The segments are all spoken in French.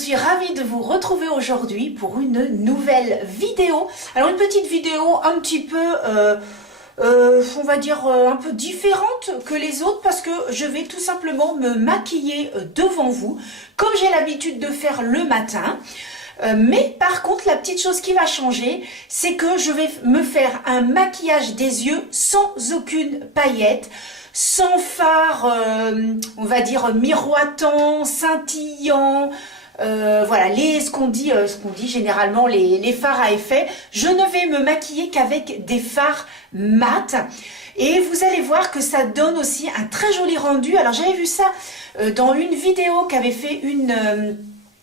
suis ravie de vous retrouver aujourd'hui pour une nouvelle vidéo. Alors une petite vidéo un petit peu, on va dire un peu différente que les autres parce que je vais tout simplement me maquiller devant vous comme j'ai l'habitude de faire le matin. Mais par contre, la petite chose qui va changer, c'est que je vais me faire un maquillage des yeux sans aucune paillette, sans fard, on va dire miroitant, scintillant. Voilà, ce qu'on dit généralement les fards à effet. Je ne vais me maquiller qu'avec des fards mat. Et vous allez voir que ça donne aussi un très joli rendu. Alors j'avais vu ça dans une vidéo qu'avait fait une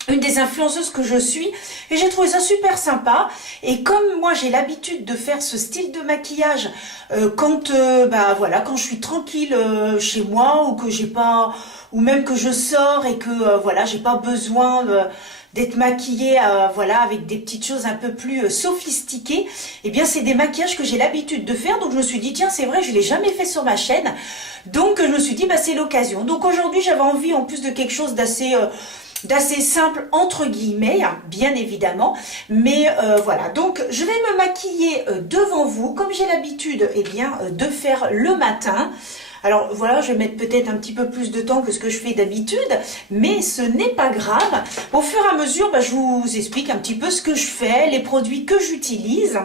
des influenceuses que je suis, et j'ai trouvé ça super sympa. Et comme moi j'ai l'habitude de faire ce style de maquillage quand je suis tranquille chez moi, ou que j'ai pas, ou même que je sors et que voilà, j'ai pas besoin d'être maquillée voilà, avec des petites choses un peu plus sophistiquées, et bien c'est des maquillages que j'ai l'habitude de faire. Donc je me suis dit tiens, c'est vrai, je l'ai jamais fait sur ma chaîne, donc je me suis dit bah c'est l'occasion. Donc aujourd'hui j'avais envie, en plus de quelque chose d'assez simple entre guillemets, hein, bien évidemment, mais voilà, donc je vais me maquiller devant vous comme j'ai l'habitude de faire le matin. Alors voilà, je vais mettre peut-être un petit peu plus de temps que ce que je fais d'habitude, mais ce n'est pas grave. Au fur et à mesure, je vous explique un petit peu ce que je fais, les produits que j'utilise.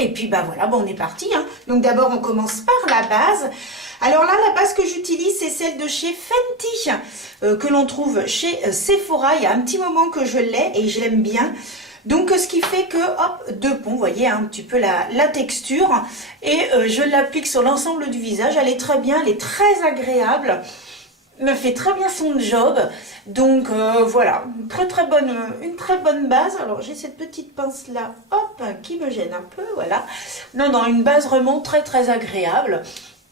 Et puis voilà, on est parti, hein. Donc d'abord on commence par la base. Alors là, la base que j'utilise, c'est celle de chez Fenty, que l'on trouve chez Sephora. Il y a un petit moment que je l'ai et je l'aime bien. Donc ce qui fait que, hop, deux ponts, vous voyez un petit peu la texture. Et je l'applique sur l'ensemble du visage. Elle est très bien, elle est très agréable. Me fait très bien son job. Donc voilà, une très bonne base. Alors j'ai cette petite pince là, hop, qui me gêne un peu, voilà. Non, une base vraiment très agréable.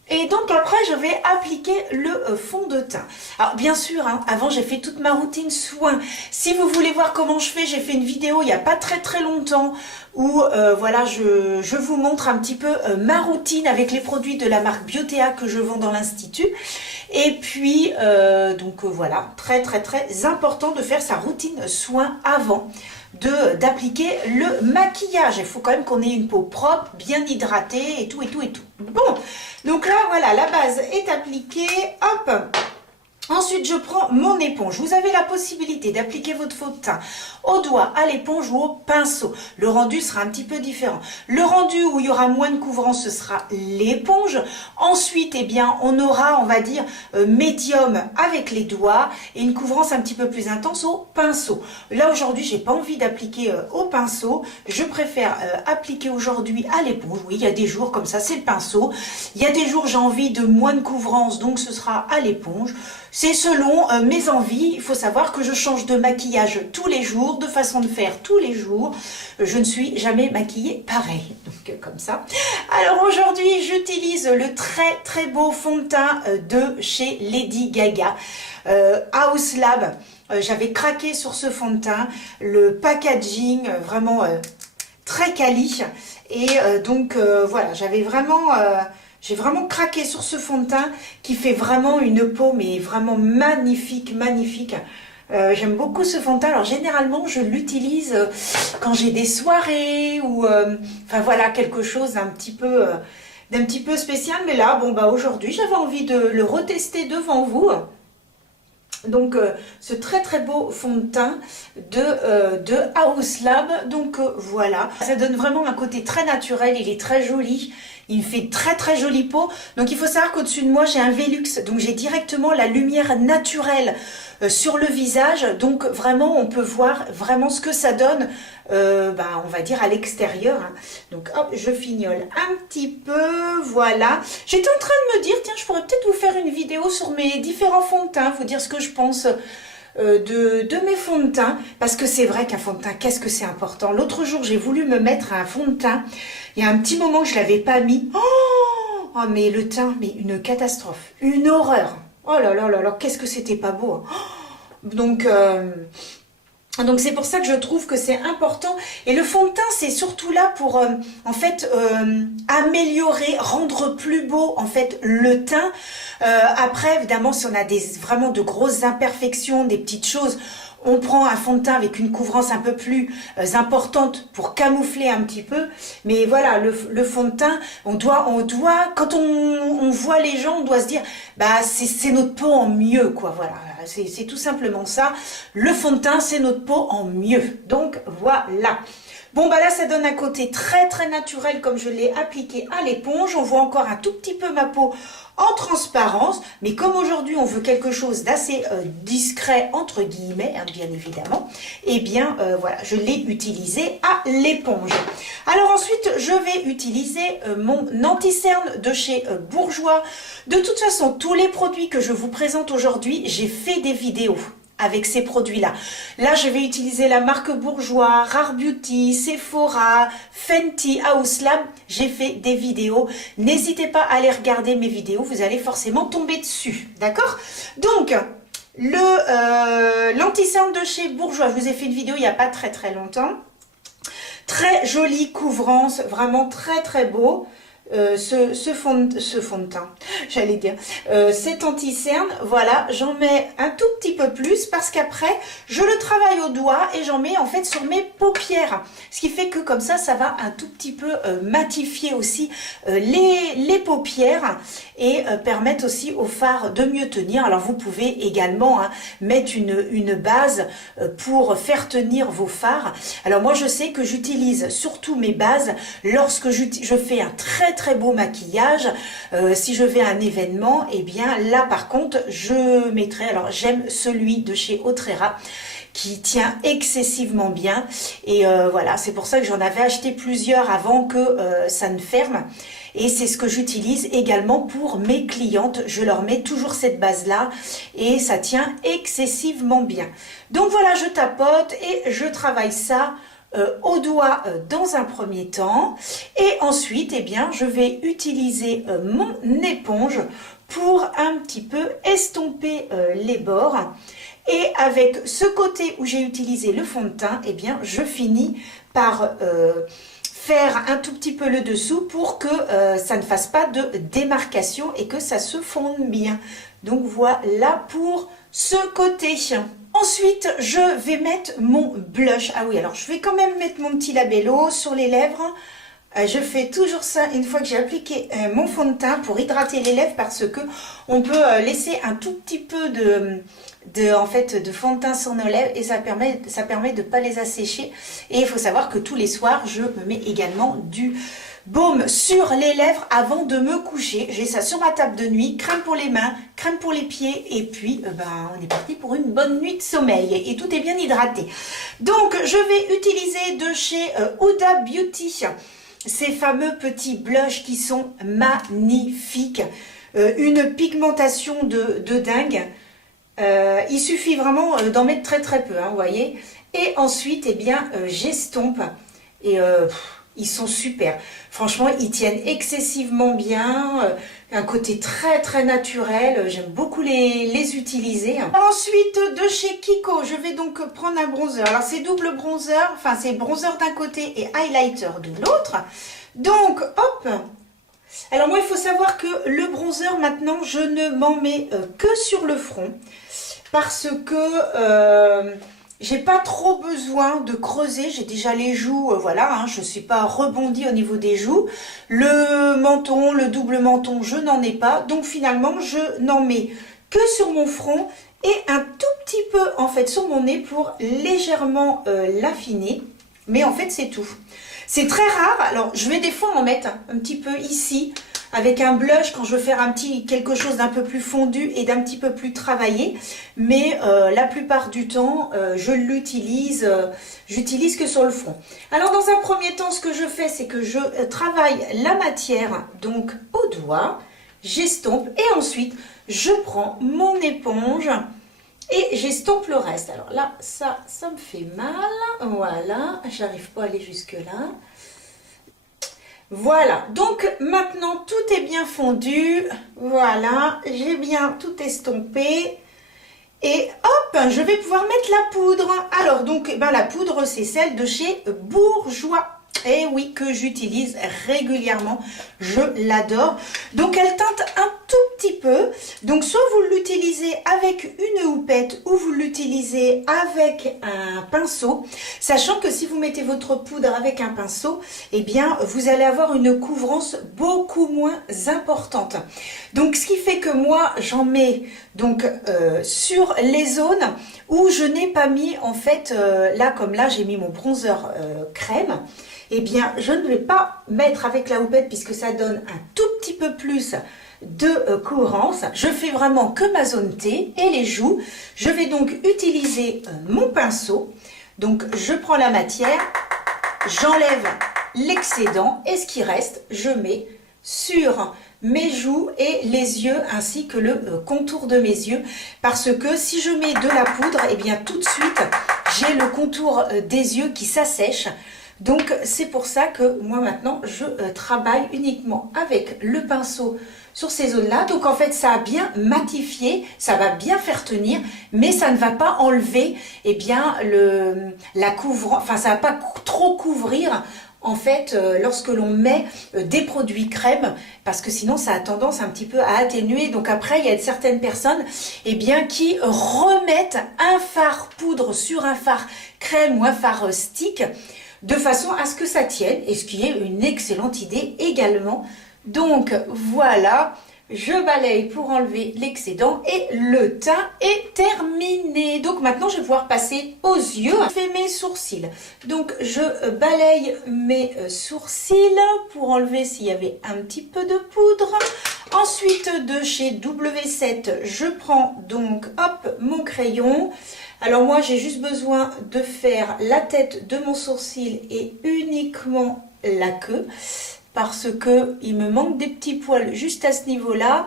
Et donc après je vais appliquer le fond de teint. Alors bien sûr, hein, avant j'ai fait toute ma routine soin. Si vous voulez voir comment je fais, j'ai fait une vidéo il n'y a pas très longtemps où voilà, je vous montre un petit peu ma routine avec les produits de la marque Biotea que je vends dans l'Institut. Et puis voilà, très important de faire sa routine soin avant d'appliquer le maquillage. Il faut quand même qu'on ait une peau propre, bien hydratée et tout. Bon, donc là voilà, la base est appliquée, hop. Ensuite, je prends mon éponge. Vous avez la possibilité d'appliquer votre fond de teint au doigt, à l'éponge ou au pinceau. Le rendu sera un petit peu différent. Le rendu où il y aura moins de couvrance, ce sera l'éponge. Ensuite, on aura, on va dire, médium avec les doigts et une couvrance un petit peu plus intense au pinceau. Là, aujourd'hui, j'ai pas envie d'appliquer au pinceau. Je préfère appliquer aujourd'hui à l'éponge. Oui, il y a des jours comme ça, c'est le pinceau. Il y a des jours, j'ai envie de moins de couvrance, donc ce sera à l'éponge. C'est selon mes envies. Il faut savoir que je change de maquillage tous les jours, de façon de faire tous les jours. Je ne suis jamais maquillée pareil, donc comme ça. Alors aujourd'hui, j'utilise le très beau fond de teint de chez Lady Gaga, House Lab. J'avais craqué sur ce fond de teint, le packaging vraiment très quali. Et voilà, j'ai vraiment craqué sur ce fond de teint qui fait vraiment une peau, mais vraiment magnifique. J'aime beaucoup ce fond de teint. Alors généralement, je l'utilise quand j'ai des soirées ou enfin voilà, quelque chose d'un petit peu spécial. Mais là, aujourd'hui, j'avais envie de le retester devant vous. Donc ce très beau fond de teint de House Lab. Donc voilà, ça donne vraiment un côté très naturel. Il est très joli. Il fait très jolie peau. Donc il faut savoir qu'au-dessus de moi j'ai un Velux, donc j'ai directement la lumière naturelle sur le visage. Donc vraiment on peut voir vraiment ce que ça donne, on va dire à l'extérieur, hein. Donc hop, je fignole un petit peu, voilà. J'étais en train de me dire, tiens, je pourrais peut-être vous faire une vidéo sur mes différents fonds de teint, vous dire ce que je pense de mes fonds de teint, parce que c'est vrai qu'un fond de teint, qu'est-ce que c'est important. L'autre jour, j'ai voulu me mettre un fond de teint, il y a un petit moment que je l'avais pas mis. Oh, mais le teint, mais une catastrophe, une horreur. Oh là là, qu'est-ce que c'était pas beau. Donc c'est pour ça que je trouve que c'est important. Et le fond de teint, c'est surtout là pour améliorer, rendre plus beau en fait le teint. Après, évidemment, si on a vraiment de grosses imperfections, des petites choses, on prend un fond de teint avec une couvrance un peu plus importante pour camoufler un petit peu. Mais voilà, le fond de teint, on doit, quand on voit les gens, on doit se dire, bah c'est notre peau en mieux, quoi. Voilà, c'est tout simplement ça. Le fond de teint, c'est notre peau en mieux. Donc voilà. Bon, bah là, ça donne un côté très très naturel comme je l'ai appliqué à l'éponge. On voit encore un tout petit peu ma peau en transparence. Mais comme aujourd'hui, on veut quelque chose d'assez discret, entre guillemets, hein, bien évidemment, eh bien, voilà, je l'ai utilisé à l'éponge. Alors ensuite, je vais utiliser mon anti-cerne de chez Bourjois. De toute façon, tous les produits que je vous présente aujourd'hui, j'ai fait des vidéos avec ces produits-là. Là, je vais utiliser la marque Bourjois, Rare Beauty, Sephora, Fenty, House Lab. J'ai fait des vidéos. N'hésitez pas à aller regarder mes vidéos. Vous allez forcément tomber dessus. D'accord? Donc, l'anti-cerne de chez Bourjois. Je vous ai fait une vidéo il n'y a pas très très longtemps. Très jolie couvrance. Vraiment très très beau. Ce fond de teint, j'allais dire, cet anti-cerne, voilà, j'en mets un tout petit peu plus parce qu'après, je le travaille au doigt et j'en mets en fait sur mes paupières. Ce qui fait que comme ça va un tout petit peu matifier aussi les paupières et permettre aussi au fard de mieux tenir. Alors vous pouvez également mettre une base pour faire tenir vos fards. Alors moi je sais que j'utilise surtout mes bases lorsque je fais un très beau maquillage. Si je vais à un événement, et bien là par contre je mettrai, alors j'aime celui de chez Autrera qui tient excessivement bien et voilà, c'est pour ça que j'en avais acheté plusieurs avant que ça ne ferme. Et c'est ce que j'utilise également pour mes clientes. Je leur mets toujours cette base-là et ça tient excessivement bien. Donc voilà, je tapote et je travaille ça au doigt dans un premier temps. Et ensuite, eh bien, je vais utiliser mon éponge pour un petit peu estomper les bords. Et avec ce côté où j'ai utilisé le fond de teint, eh bien, je finis par faire un tout petit peu le dessous pour que ça ne fasse pas de démarcation et que ça se fonde bien. Donc voilà pour ce côté. Ensuite, je vais mettre mon blush. Ah oui, alors je vais quand même mettre mon petit labello sur les lèvres. Je fais toujours ça une fois que j'ai appliqué mon fond de teint pour hydrater les lèvres parce que on peut laisser un tout petit peu de fond de teint sur nos lèvres et ça permet de ne pas les assécher. Et il faut savoir que tous les soirs, je me mets également du baume sur les lèvres avant de me coucher. J'ai ça sur ma table de nuit, crème pour les mains, crème pour les pieds et puis on est parti pour une bonne nuit de sommeil et tout est bien hydraté. Donc je vais utiliser de chez Huda Beauty ces fameux petits blushs qui sont magnifiques. Une pigmentation de dingue. Il suffit vraiment d'en mettre très peu, hein, vous voyez. Et ensuite, eh bien, j'estompe et ils sont super. Franchement, ils tiennent excessivement bien. Un côté très naturel. J'aime beaucoup les utiliser. Ensuite, de chez Kiko, je vais donc prendre un bronzer. Alors, c'est double bronzer. Enfin, c'est bronzer d'un côté et highlighter de l'autre. Donc, hop. Alors, moi, il faut savoir que le bronzer, maintenant, je ne m'en mets que sur le front. Parce que j'ai pas trop besoin de creuser, j'ai déjà les joues, voilà, hein, je ne suis pas rebondie au niveau des joues. Le menton, le double menton, je n'en ai pas. Donc finalement, je n'en mets que sur mon front et un tout petit peu en fait sur mon nez pour légèrement l'affiner. Mais en fait, c'est tout. C'est très rare, alors je vais des fois en mettre un petit peu ici, avec un blush quand je veux faire quelque chose d'un peu plus fondu et d'un petit peu plus travaillé. Mais la plupart du temps, je l'utilise, j'utilise que sur le front. Alors dans un premier temps, ce que je fais, c'est que je travaille la matière donc au doigt, j'estompe et ensuite je prends mon éponge et j'estompe le reste. Alors là, ça me fait mal. Voilà, j'arrive pas à aller jusque là. Voilà, donc maintenant tout est bien fondu, voilà, j'ai bien tout estompé et hop, je vais pouvoir mettre la poudre. Alors donc la poudre c'est celle de chez Bourjois, Et oui, que j'utilise régulièrement. Je l'adore. Donc, elle teinte un tout petit peu. Donc, soit vous l'utilisez avec une houppette ou vous l'utilisez avec un pinceau. Sachant que si vous mettez votre poudre avec un pinceau, eh bien, vous allez avoir une couvrance beaucoup moins importante. Donc, ce qui fait que moi, j'en mets donc sur les zones où je n'ai pas mis, en fait, là, comme là, j'ai mis mon bronzer crème. Eh bien, je ne vais pas mettre avec la houppette puisque ça donne un tout petit peu plus de couvrance. Je fais vraiment que ma zone T et les joues. Je vais donc utiliser mon pinceau. Donc, je prends la matière, j'enlève l'excédent et ce qui reste, je mets sur mes joues et les yeux ainsi que le contour de mes yeux, parce que si je mets de la poudre, et bien tout de suite j'ai le contour des yeux qui s'assèche. Donc c'est pour ça que moi maintenant je travaille uniquement avec le pinceau sur ces zones là. Donc en fait ça a bien matifié, ça va bien faire tenir, mais ça ne va pas enlever bien la couvrance, enfin ça va pas trop couvrir en fait lorsque l'on met des produits crème, parce que sinon ça a tendance un petit peu à atténuer. Donc après il y a certaines personnes qui remettent un fard poudre sur un fard crème ou un fard stick de façon à ce que ça tienne, et ce qui est une excellente idée également. Donc voilà, je balaye pour enlever l'excédent et le teint est terminé. Donc maintenant je vais pouvoir passer aux yeux. Je fais mes sourcils. Donc je balaye mes sourcils pour enlever s'il y avait un petit peu de poudre. Ensuite de chez W7, je prends donc hop mon crayon. Alors moi j'ai juste besoin de faire la tête de mon sourcil et uniquement la queue, parce que il me manque des petits poils juste à ce niveau là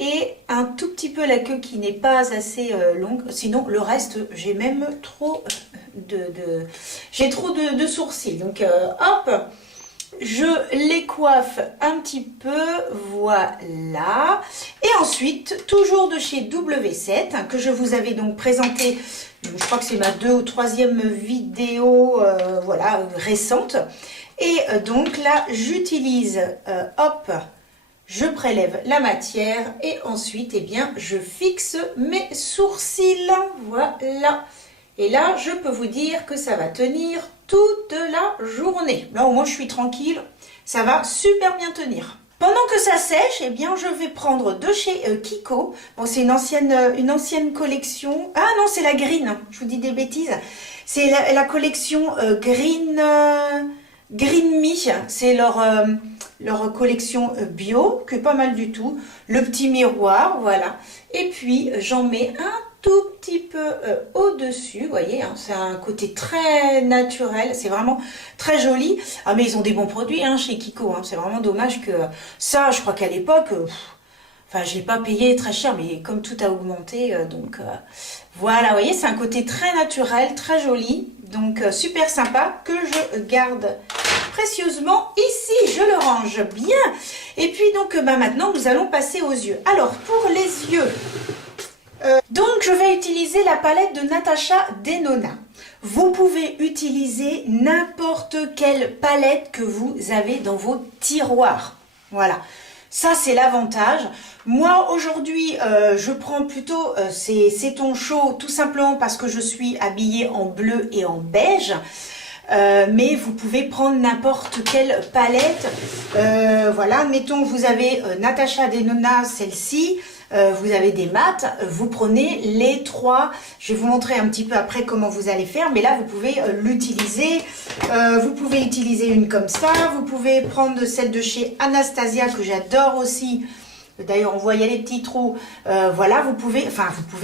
et un tout petit peu la queue qui n'est pas assez longue. Sinon le reste j'ai même trop de sourcils. Donc hop, je les coiffe un petit peu, voilà. Et ensuite, toujours de chez W7, que je vous avais donc présenté, je crois que c'est ma 2e ou 3e vidéo, voilà, récente. Et donc là, j'utilise, hop, je prélève la matière et ensuite, je fixe mes sourcils, voilà. Et là, je peux vous dire que ça va tenir toute la journée. Là, au moins, je suis tranquille. Ça va super bien tenir. Pendant que ça sèche, je vais prendre de chez Kiko. Bon, c'est une ancienne collection. Ah non, c'est la Green. Je vous dis des bêtises. C'est la collection Green Me. C'est leur collection bio, qui est pas mal du tout. Le petit miroir, voilà. Et puis, j'en mets un tout petit peu au-dessus, vous voyez, hein, c'est un côté très naturel, c'est vraiment très joli. Ah mais ils ont des bons produits chez Kiko, c'est vraiment dommage que ça, je crois qu'à l'époque, enfin je l'ai pas payé très cher, mais comme tout a augmenté, voilà, vous voyez, c'est un côté très naturel, très joli, donc super sympa, que je garde précieusement ici, je le range bien. Et puis donc maintenant nous allons passer aux yeux. Alors pour les yeux, donc je vais utiliser la palette de Natasha Denona. Vous pouvez utiliser n'importe quelle palette que vous avez dans vos tiroirs. Voilà, ça c'est l'avantage. Moi aujourd'hui je prends plutôt ces tons chauds, tout simplement parce que je suis habillée en bleu et en beige. Mais vous pouvez prendre n'importe quelle palette. Voilà, mettons vous avez Natasha Denona, celle-ci. Vous avez des mats, vous prenez les 3, je vais vous montrer un petit peu après comment vous allez faire, mais là vous pouvez l'utiliser, vous pouvez utiliser une comme ça, vous pouvez prendre celle de chez Anastasia que j'adore aussi, d'ailleurs on voyait les petits trous, voilà, vous pouvez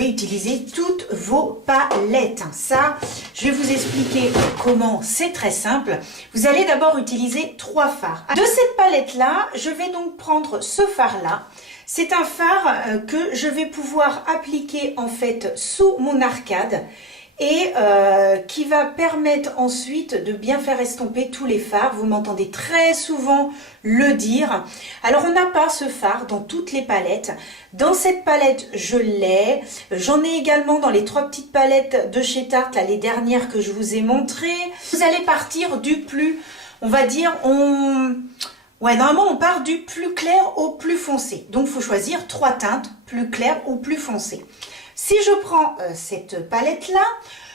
utiliser toutes vos palettes. Ça, je vais vous expliquer comment, c'est très simple. Vous allez d'abord utiliser 3 fards. De cette palette là, je vais donc prendre ce fard là. C'est un fard que je vais pouvoir appliquer en fait sous mon arcade et qui va permettre ensuite de bien faire estomper tous les fards. Vous m'entendez très souvent le dire. Alors on n'a pas ce fard dans toutes les palettes. Dans cette palette je l'ai. J'en ai également dans les 3 petites palettes de chez Tarte, là, les dernières que je vous ai montrées. Vous allez partir du plus on va dire, ouais, normalement on part du plus clair au plus foncé. Donc il faut choisir 3 teintes, plus claires ou plus foncées. Si je prends cette palette-là,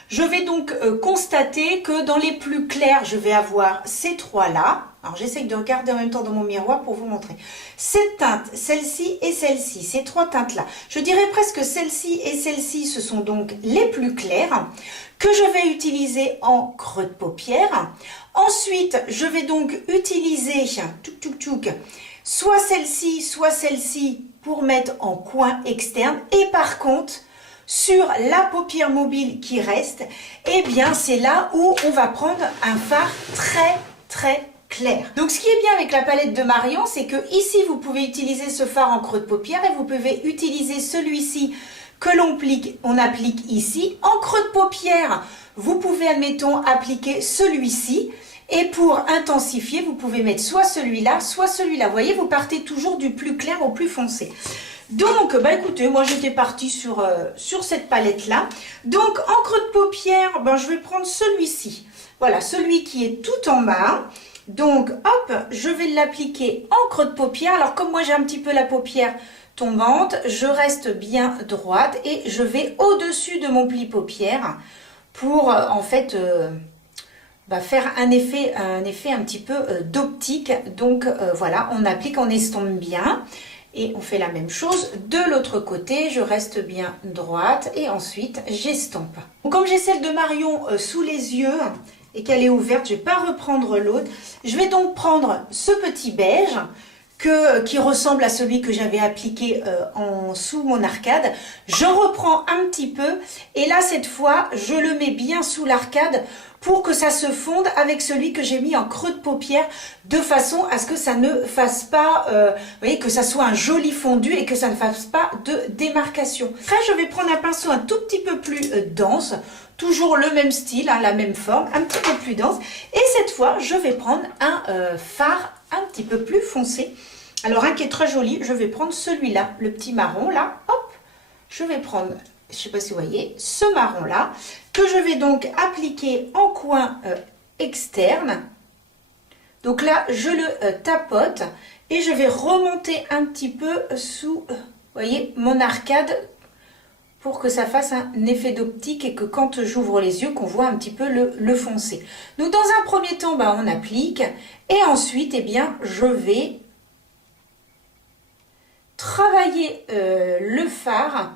je vais donc constater que dans les plus clairs, je vais avoir ces 3-là. Alors j'essaye de regarder en même temps dans mon miroir pour vous montrer. Cette teinte, celle-ci et celle-ci, ces 3 teintes-là. Je dirais presque celle-ci et celle-ci, ce sont donc les plus claires que je vais utiliser en creux de paupière. Ensuite, je vais donc utiliser soit celle-ci pour mettre en coin externe. Et par contre, sur la paupière mobile qui reste, eh bien c'est là où on va prendre un fard très clair. Donc ce qui est bien avec la palette de Marion, c'est que ici vous pouvez utiliser ce fard en creux de paupière et vous pouvez utiliser celui-ci que on applique ici. En creux de paupière, vous pouvez, admettons, appliquer celui-ci. Et pour intensifier, vous pouvez mettre soit celui-là, soit celui-là. Vous voyez, vous partez toujours du plus clair au plus foncé. Donc, bah écoutez, moi j'étais partie sur cette palette-là. Donc, en creux de paupière, ben, je vais prendre celui-ci. Voilà, celui qui est tout en bas. Donc, hop, je vais l'appliquer en creux de paupière. Alors, comme moi j'ai un petit peu la paupière tombante, je reste bien droite et je vais au-dessus de mon pli paupière pour, en fait, faire un effet un petit peu d'optique. Donc, voilà, on applique, on estompe bien. Et on fait la même chose de l'autre côté, je reste bien droite et ensuite j'estompe. Comme j'ai celle de Marion sous les yeux et qu'elle est ouverte, je ne vais pas reprendre l'autre. Je vais donc prendre ce petit beige qui ressemble à celui que j'avais appliqué sous mon arcade. Je reprends un petit peu et là cette fois je le mets bien sous l'arcade pour que ça se fonde avec celui que j'ai mis en creux de paupière, de façon à ce que ça ne fasse pas, vous voyez, que ça soit un joli fondu et que ça ne fasse pas de démarcation. Après, je vais prendre un pinceau un tout petit peu plus dense, toujours le même style, hein, la même forme, un petit peu plus dense. Et cette fois, je vais prendre un fard un petit peu plus foncé. Alors, un qui est très joli, je vais prendre celui-là, le petit marron, là, hop, je vais prendre... Je ne sais pas si vous voyez, ce marron-là, que je vais donc appliquer en coin externe. Donc là, je le tapote et je vais remonter un petit peu sous, vous voyez, mon arcade pour que ça fasse un effet d'optique et que quand j'ouvre les yeux, qu'on voit un petit peu le foncé. Donc dans un premier temps, bah, on applique et ensuite, eh bien, je vais travailler le fard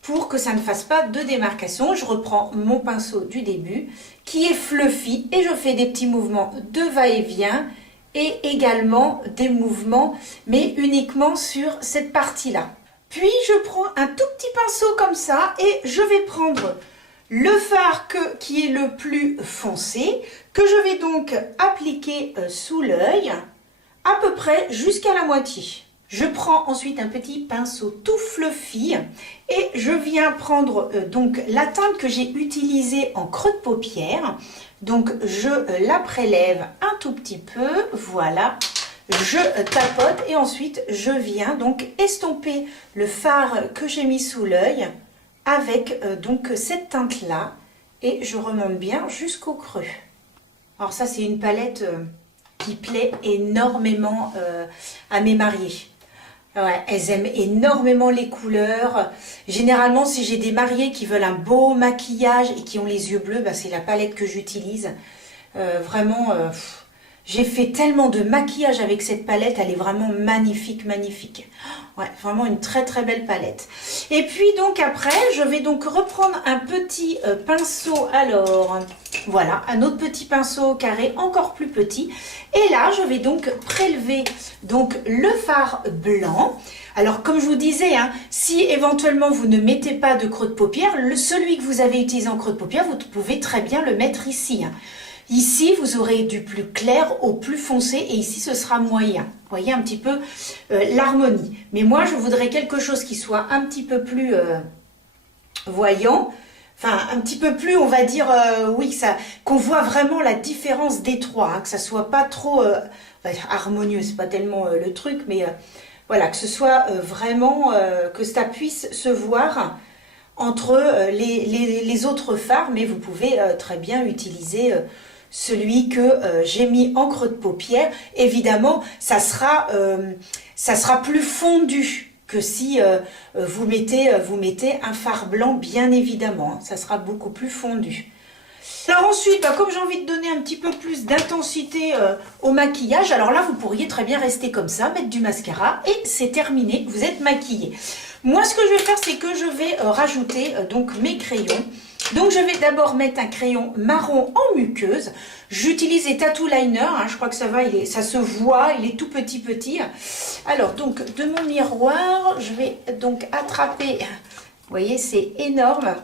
pour que ça ne fasse pas de démarcation. Je reprends mon pinceau du début qui est fluffy et je fais des petits mouvements de va-et-vient et également des mouvements mais uniquement sur cette partie-là. Puis je prends un tout petit pinceau comme ça et je vais prendre le fard qui est le plus foncé que je vais donc appliquer sous l'œil à peu près jusqu'à la moitié. Je prends ensuite un petit pinceau tout fluffy et je viens prendre donc la teinte que j'ai utilisée en creux de paupière. Donc je la prélève un tout petit peu, voilà, je tapote et ensuite je viens donc estomper le fard que j'ai mis sous l'œil avec donc cette teinte là et je remonte bien jusqu'au creux. Alors ça c'est une palette qui plaît énormément à mes mariées. Ouais, elles aiment énormément les couleurs. Généralement, si j'ai des mariées qui veulent un beau maquillage et qui ont les yeux bleus, bah, c'est la palette que j'utilise. Vraiment, j'ai fait tellement de maquillage avec cette palette. Elle est vraiment magnifique, magnifique. Ouais, vraiment une très très belle palette. Et puis donc après, je vais donc reprendre un petit pinceau. Alors, voilà, un autre petit pinceau carré encore plus petit. Et là, je vais donc prélever donc le fard blanc. Alors, comme je vous disais, hein, si éventuellement vous ne mettez pas de creux de paupière, celui que vous avez utilisé en creux de paupière, vous pouvez très bien le mettre ici. Hein. Ici, vous aurez du plus clair au plus foncé et ici, ce sera moyen. Vous voyez un petit peu l'harmonie. Mais moi, je voudrais quelque chose qui soit un petit peu plus voyant. Enfin, un petit peu plus, on va dire, oui, qu'on voit vraiment la différence des trois. Hein, que ça soit pas trop harmonieux, c'est pas tellement le truc, mais voilà, que ce soit vraiment, que ça puisse se voir entre les autres fards. Mais vous pouvez très bien utiliser celui que j'ai mis en creux de paupière. Évidemment, ça sera plus fondu que si vous mettez un fard blanc, bien évidemment. Hein, ça sera beaucoup plus fondu. Alors ensuite, comme j'ai envie de donner un petit peu plus d'intensité au maquillage, alors là, vous pourriez très bien rester comme ça, mettre du mascara et c'est terminé, vous êtes maquillé. Moi, ce que je vais faire, c'est que je vais rajouter donc mes crayons. Donc, je vais d'abord mettre un crayon marron en muqueuse. J'utilise les Tattoo Liner, hein, je crois que ça va, ça se voit, il est tout petit. Alors, donc, de mon miroir, je vais donc attraper, vous voyez, c'est énorme.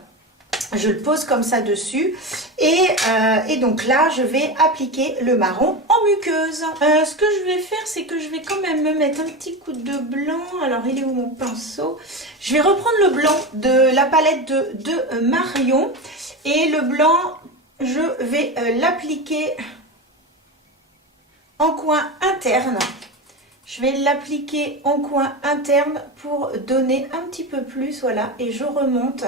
Je le pose comme ça dessus et donc là je vais appliquer le marron en muqueuse. Ce que je vais faire, c'est que je vais quand même me mettre un petit coup de blanc. Alors il est où mon pinceau? Je vais reprendre le blanc de la palette de Marion et le blanc je vais l'appliquer en coin interne. Je vais l'appliquer en coin interne pour donner un petit peu plus, voilà, et je remonte.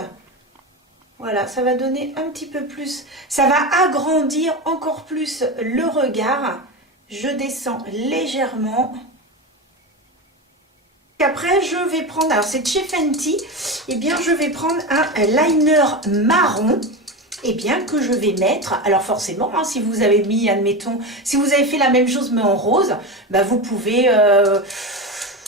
Voilà, ça va donner un petit peu plus, ça va agrandir encore plus le regard. Je descends légèrement. Après, je vais prendre, alors c'est de chez Fenty, et bien je vais prendre un liner marron, et bien que je vais mettre, alors forcément, hein, si vous avez mis, admettons, si vous avez fait la même chose mais en rose, bah vous pouvez...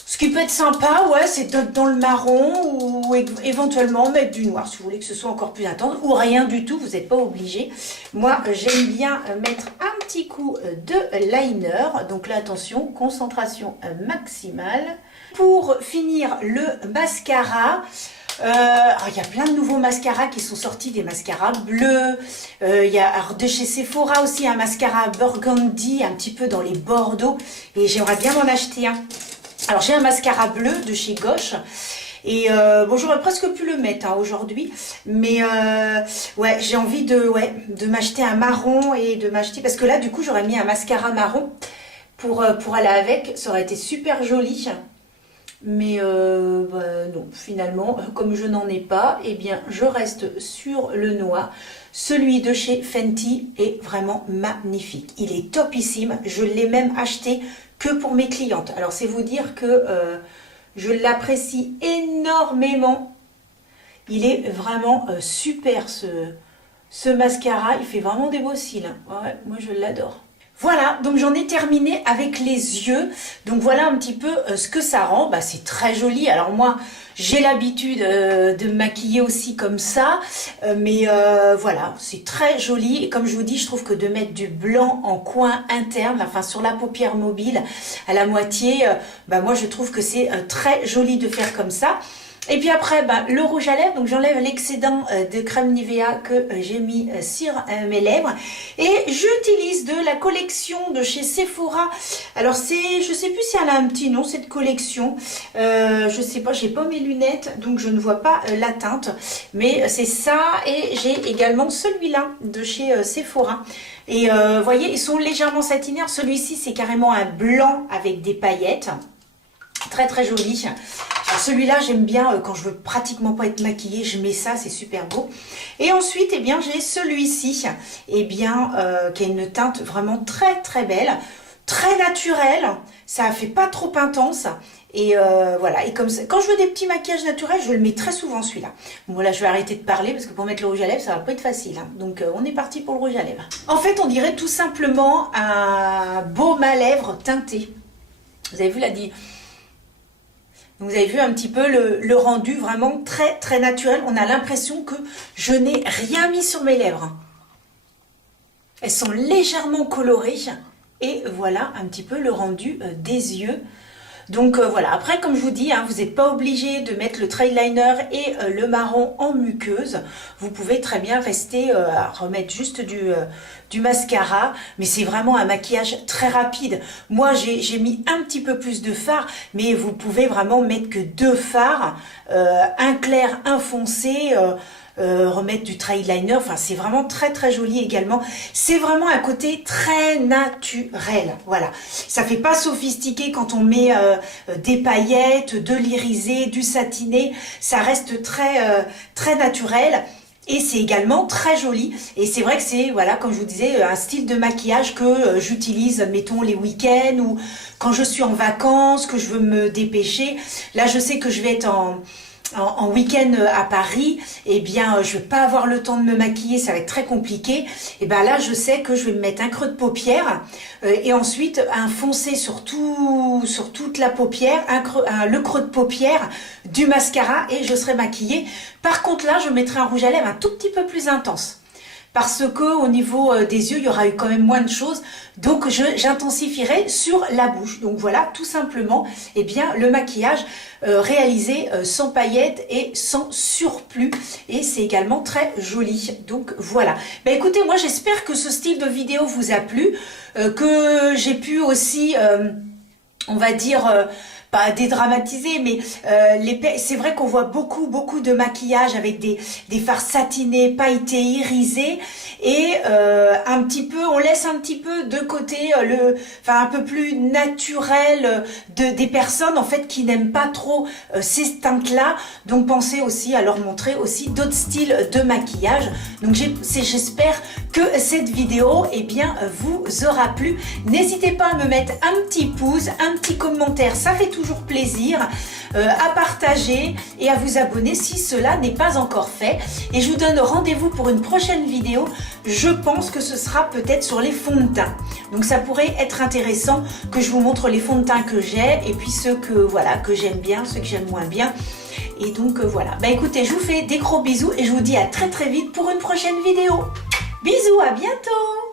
ce qui peut être sympa, ouais, c'est dans le marron ou éventuellement mettre du noir si vous voulez que ce soit encore plus intense ou rien du tout, vous n'êtes pas obligé. Moi, j'aime bien mettre un petit coup de liner. Donc là, attention, concentration maximale. Pour finir, le mascara. Il y a plein de nouveaux mascaras qui sont sortis, des mascaras bleus. Il y a alors, de chez Sephora aussi un mascara burgundy, un petit peu dans les bordeaux. Et j'aimerais bien m'en acheter un. Alors j'ai un mascara bleu de chez Gauche et bon j'aurais presque pu le mettre hein, aujourd'hui, mais ouais j'ai envie de m'acheter un marron et de m'acheter parce que là du coup j'aurais mis un mascara marron pour aller avec, ça aurait été super joli, mais non finalement comme je n'en ai pas, et bien je reste sur le noir. Celui de chez Fenty est vraiment magnifique, il est topissime, je l'ai même acheté que pour mes clientes. Alors c'est vous dire que je l'apprécie énormément. Il est vraiment super ce mascara. Il fait vraiment des beaux cils. Ouais, moi je l'adore. Voilà, donc j'en ai terminé avec les yeux. Donc voilà un petit peu ce que ça rend. Bah, c'est très joli. Alors moi, j'ai l'habitude de me maquiller aussi comme ça. Mais voilà, c'est très joli. Et comme je vous dis, je trouve que de mettre du blanc en coin interne, enfin sur la paupière mobile à la moitié, bah, moi je trouve que c'est très joli de faire comme ça. Et puis après, le rouge à lèvres, donc j'enlève l'excédent de crème Nivea que j'ai mis sur mes lèvres. Et j'utilise de la collection de chez Sephora. Alors c'est, je sais plus si elle a un petit nom cette collection. Je sais pas, j'ai pas mes lunettes, donc je ne vois pas la teinte. Mais c'est ça, et j'ai également celui-là de chez Sephora. Et vous voyez, ils sont légèrement satinaires. Celui-ci, c'est carrément un blanc avec des paillettes. Très très joli. Celui-là, j'aime bien quand je veux pratiquement pas être maquillée, je mets ça, c'est super beau. Et ensuite, eh bien, j'ai celui-ci, eh bien, qui a une teinte vraiment très très belle, très naturelle. Ça fait pas trop intense. Et voilà. Et comme ça, quand je veux des petits maquillages naturels, je le mets très souvent celui-là. Bon là, je vais arrêter de parler parce que pour mettre le rouge à lèvres, ça va pas être facile. Hein. Donc on est parti pour le rouge à lèvres. En fait, on dirait tout simplement un baume à lèvres teinté. Vous avez vu là dit. Vous avez vu un petit peu le rendu vraiment très très naturel. On a l'impression que je n'ai rien mis sur mes lèvres. Elles sont légèrement colorées. Et voilà un petit peu le rendu des yeux. Donc voilà, après comme je vous dis, hein, vous n'êtes pas obligé de mettre le trail liner et le marron en muqueuse. Vous pouvez très bien rester à remettre juste du mascara, mais c'est vraiment un maquillage très rapide. Moi j'ai mis un petit peu plus de fard, mais vous pouvez vraiment mettre que 2 fards, un clair, un foncé, remettre du trail liner, enfin c'est vraiment très très joli également. C'est vraiment un côté très naturel, voilà. Ça fait pas sophistiqué quand on met des paillettes, de l'irisé, du satiné, ça reste très très naturel. Et c'est également très joli. Et c'est vrai que c'est, voilà, comme je vous disais, un style de maquillage que j'utilise, mettons, les week-ends ou quand je suis en vacances, que je veux me dépêcher. Là, je sais que je vais être en week-end à Paris, eh bien je vais pas avoir le temps de me maquiller, ça va être très compliqué. Et ben là je sais que je vais me mettre un creux de paupière et ensuite un foncé sur toute la paupière, le creux de paupière, du mascara et je serai maquillée. Par contre là je mettrai un rouge à lèvres un tout petit peu plus intense. Parce que au niveau des yeux, il y aura eu quand même moins de choses. Donc j'intensifierai sur la bouche. Donc voilà, tout simplement, eh bien, le maquillage réalisé sans paillettes et sans surplus. Et c'est également très joli. Donc voilà. Ben écoutez, moi j'espère que ce style de vidéo vous a plu. Que j'ai pu aussi, on va dire... pas dédramatiser, mais c'est vrai qu'on voit beaucoup de maquillage avec des fards satinés, pailletés, irisés, et un petit peu, on laisse un petit peu de côté un peu plus naturel des personnes en fait qui n'aiment pas trop ces teintes-là. Donc pensez aussi à leur montrer aussi d'autres styles de maquillage. Donc j'espère que cette vidéo vous aura plu. N'hésitez pas à me mettre un petit pouce, un petit commentaire, ça fait toujours plaisir, à partager et à vous abonner si cela n'est pas encore fait. Et je vous donne rendez-vous pour une prochaine vidéo. Je pense que ce sera peut-être sur les fonds de teint. Donc ça pourrait être intéressant que je vous montre les fonds de teint que j'ai et puis ceux que j'aime bien, ceux que j'aime moins bien. Et donc voilà. Bah écoutez, je vous fais des gros bisous et je vous dis à très vite pour une prochaine vidéo. Bisous, à bientôt!